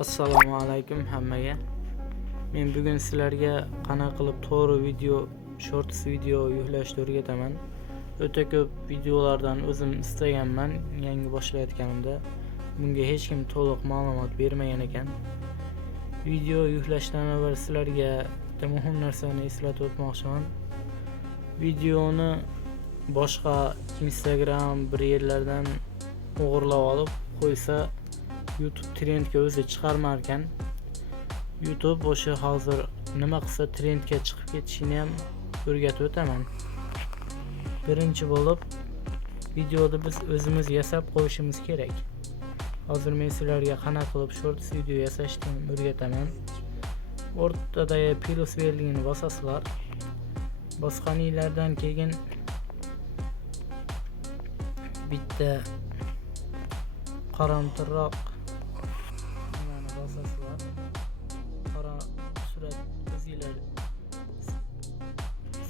Assalomu alaykum hammaga. Men bugun sizlarga qanaqa qilib to'g'ri video, shorts video yuklashni o'rgataman. O'ta ko'p videolardan o'zim istaganman yangi boshlayotganimda. Bunga hech kim to'liq ma'lumot bermagan ekan. Video yuklashdan avval sizlarga bitta muhim narsani eslatib o'tmoqchiman. Videoni boshqa Instagram bir yerlardan o'g'irlab olib qo'ysa YouTube trendga o'zi chiqarmar ekan. YouTube o'sha hozir nima qilsa trendga chiqib ketishini ham o'rgatib o'taman. Birinchi bo'lib videoni biz o'zimiz yasab qo'yishimiz kerak. Hozir men sizlarga qanaqa qilib shorts video yasashni o'rgataman. O'rtada plus belgini bosasizlar. Bosganinglardan keyin bitta qaramtirroq nimani bosasizlar. Qora surat o'zinglar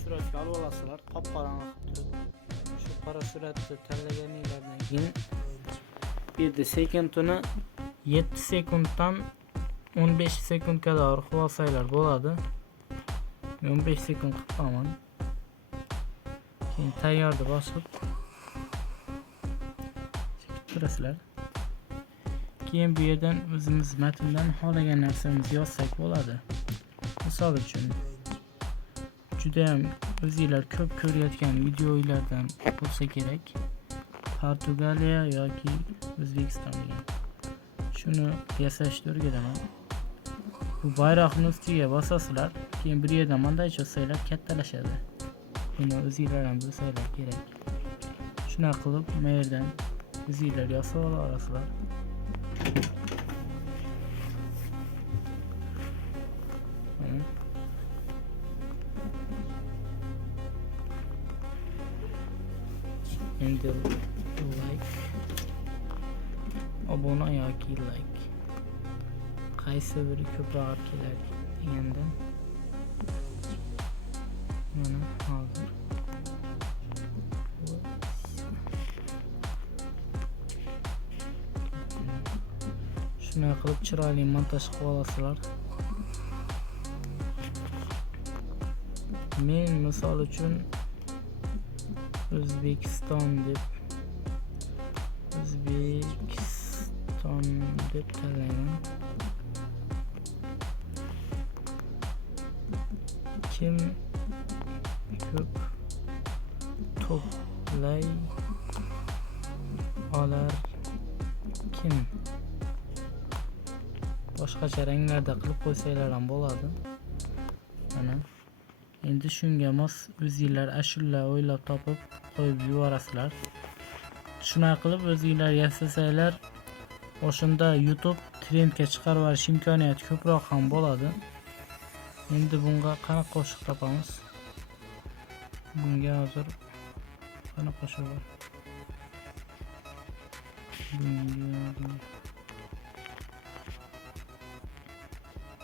suratga olib olasizlar. Qop-qorong'i qilib turib shu qora suratni tanlaganinglardan keyin bu yerda sekundini 7 sekunddan 15 sekundga qadar qilib olsanglar bo'ladi. 15 sekund qilib qo'yaman. Keyin tayyorni bosib turasizlar. Keyin bu yerdan o'zimiz matndan xohlagan narsamizni yozsak bo'ladi. Misol uchun juda ham o'zinglar ko'p ko'rayotgan videolardan bo'lsa kerak. Portugaliya yoki O'zbekiston degan. Shuni yasashni o'rgataman. Bu bayroqni ustiga bosasizlar, keyin bir yerdan bunday chizsanglar kattalashadi. Buni o'zinglar ham bilsanglar kerak. Shuna qilib bu yerdan o'zinglar yozib olasizlar. Endi like, obuna yoki like qaysi biri ko'proq keladi deganda mana hozir shunday qilib chiroyli montaj qilib olasizlar. Men misol uchun O'zbekiston deb tanlayman. Kim ko'p to'play olar kim? Boshqacha ranglarda qilib qo'ysanglar ham bo'ladi. Mana endi shunga mos o'zinglar ashula o'ylab topib qo'yib yuborasizlar. Shuna qilib o'zinglar yasasanglar, o'shunda YouTube trendga chiqarib olish imkoniyati ko'proq ham bo'ladi. Endi bunga qanaqa qo'shiq topamiz? Bunga hozir qanaqa qo'shiq bor?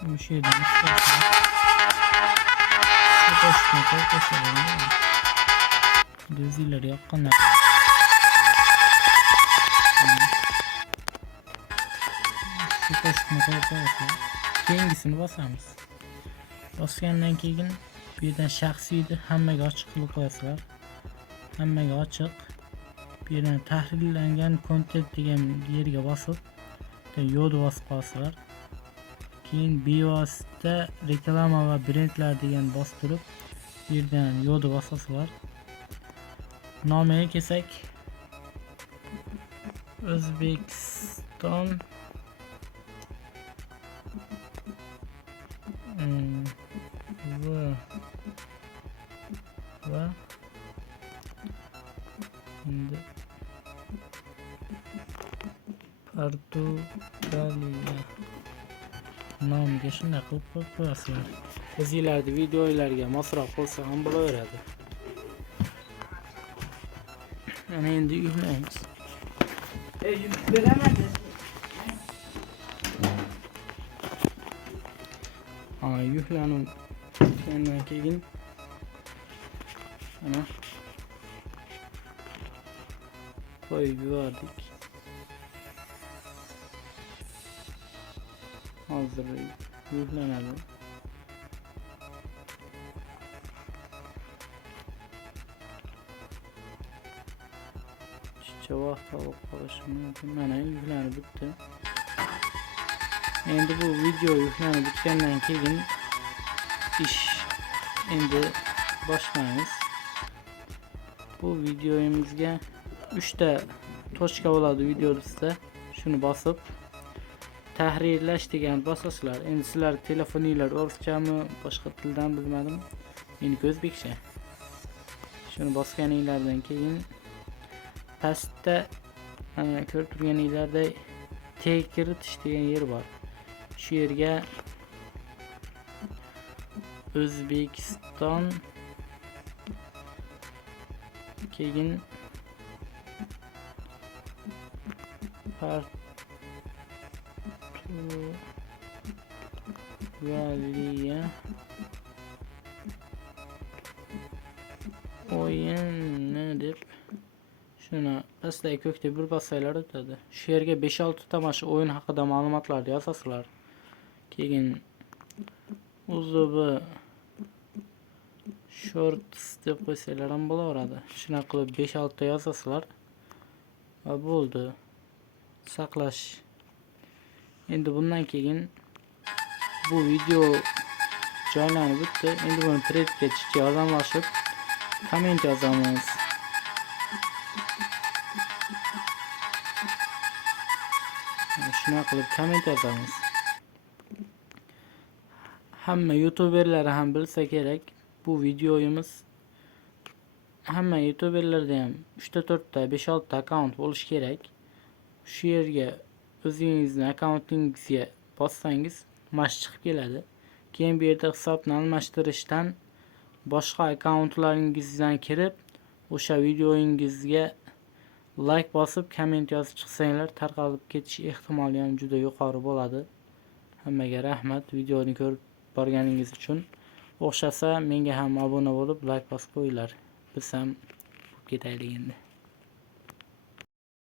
Bunga şey demiş. Gözleri yakınlar. Şu koşma koyarsa kengisini basamiz. Basgandan keyin bu yerdan shaxsiyni hammaga ochiq qilib qo'yasizlar. Hammaga ochiq. Bu yerdan tahrirlangan kontent degan yerga bosib, yo'lni bosib qo'yasizlar. Keyin bevosita reklama va brendlar degan bostirib, bu yerdan yo'lni bosasizlar. Nomiga kelsak O'zbekiston va endi Portugaliya nomiga shunday qilib qo'yasizlar. O'zinglarni videolarga mosroq bo'lsa ham bo'laveradi. Mana endi yuklaymiz. Bilemedi. Yuklangandan keyin mana qo'yib yubordik. Hozir yuklanadi. Shuncha vaqt olib qolishi mumkin. Mana yuklanib bitdi. Endi bu video yuklanib bitgandan keyin ish endi boshlaymiz. Bu videomizga 3 ta tochka bo'ladi videomizda. Shuni bosib tahrirlash degan bosasizlar. Endi sizlar telefoninglar o'zchami, boshqa tildan bilmadim. Meniki o'zbekcha. Shuni bosganinglardan keyin pastda mana ko'rib turganinglardek tag kiritish degan yer bor. Shu yerga O'zbekiston keyin Portugaliya o'yini deb shuni pastdagi ko'kda bir bossanglar o'tadi. Shu yerga 5-6 ta mana shu o'yin haqida ma'lumotlarni yozasizlar. Keyin UZB shorts deb qo'ysanglar ham bo'laveradi. Shuna qilib 5-6 ta yozasizlar va bo'ldi. Saqlash. Endi bundan keyin bu video joylanib bitdi. Endi buni predga yordamlashib komment yozamiz. Shuna qilib komment yozamiz. Hamma youtuberlar ham bilsa kerak, bu videoyimiz hamma youtuberlarda ham 3 ta 4 ta 5-6 ta akkaunt bo'lishi kerak. Shu yerga o'zingizning akkauntingizga bossangiz mash chiqib keladi. Keyin bu yerda hisobni almashtirishdan boshqa akkauntlaringizdan kirib o'sha videoyingizga like bosib komment yozib chiqsanglar tarqalib ketish ehtimoli ham juda yuqori bo'ladi. Hammaga rahmat videoni ko'rib borganingiz uchun. O'xshasa menga ham obuna bo'lib like bosib qo'yinglar. Biz ham ketaylik endi.